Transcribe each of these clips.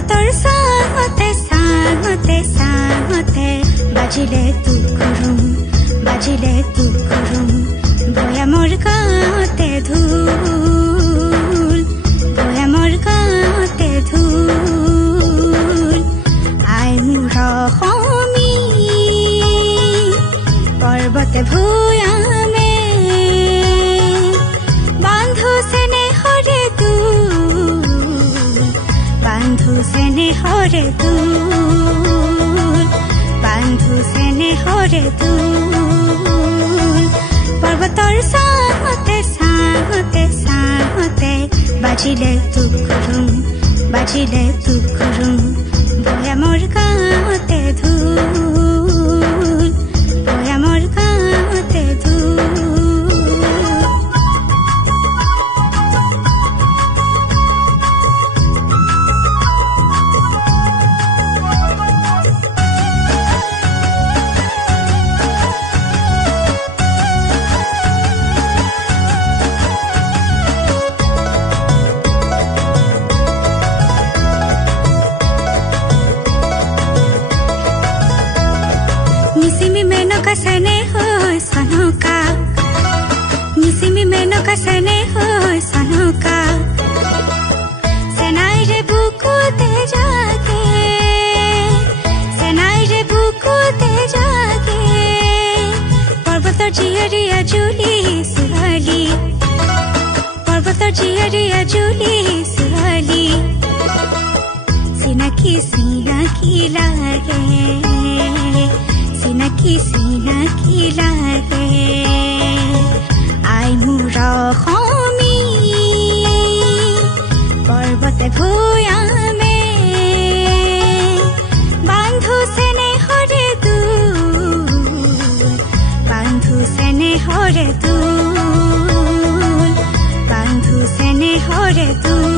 পৰ্বতৰ চাঙতে চাঙতে চাঙতে বাজিলে তুকুৰুম ভৈয়ামৰ গাঁৱতে ধুল ভৈয়ামৰ গাঁৱতে ধুল আই মোৰ অসমী পৰ্বতে ভৈয়ামে বান্ধু চেনেহৰে দুল বান্ধু চেনেহৰে দুল বান্ধু চেনেহৰে দুল পৰ্বতৰ চাঙতে চাঙতে চাঙতে বাজিলে তুকুৰুম ভৈয়ামৰ গাঁৱতে ধুল ভৈয়ামৰ গাঁৱতে ধুল নিসিমি মেনকা সনে হয় সনকা নিসিমি মেনকা সনে হয় সনকা সেনাই রে বুকুতে জাগে সেনাই রে বুকুতে জাগে পৰ্বতৰ জিয়াৰিয়া জুলি সুহালি পৰ্বতৰ জিয়াৰিয়া জুলি সুহালি সিনাকি সিনাকি লাগে সিনাকি লাগে আই মোৰ অসমী পৰ্বতে ভৈয়ামে বান্ধু চেনেহৰে দুল বান্ধু চেনেহৰে দুল বান্ধু চেনেহৰে দুল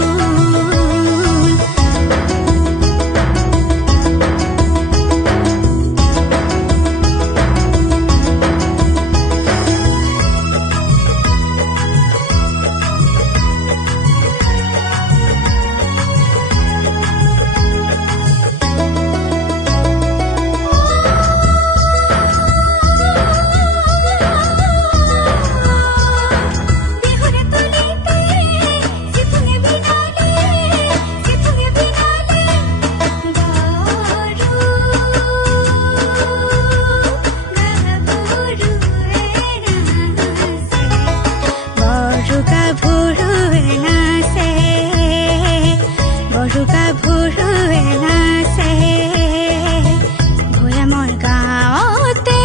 ভৈয়ামৰ গাঁৱতে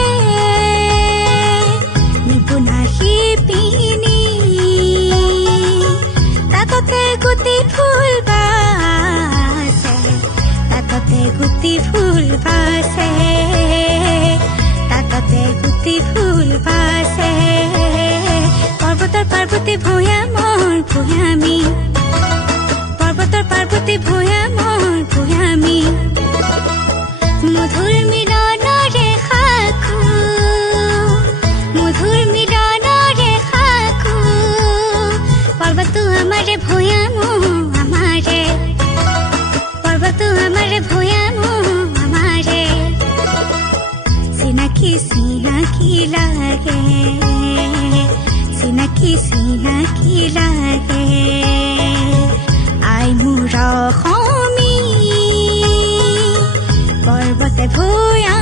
নিপুণা শিপিনী তাততে গুটি ফুল বাছে তাততে গুটি ফুল বাছে তাততে গুটি ফুল বাছে পৰ্বতৰ পাৰ্বতী ভৈয়ামৰ ভৈয়ামী পৰ্বতৰ পাৰ্বতী ভৈয়ামৰ ভৈয়ামী মধুৰ মিলনৰে সাখু মধুৰ মিলনৰে সাখু পৰ্বতো আমাৰে ভৈয়ামো আমাৰে পৰ্বতো আমাৰে ভৈয়ামো আমাৰে চিনাকি চিনাকি লাগে চিনাকি লাগে আই মোৰ অসমী পৰ্বতে ভৈয়াম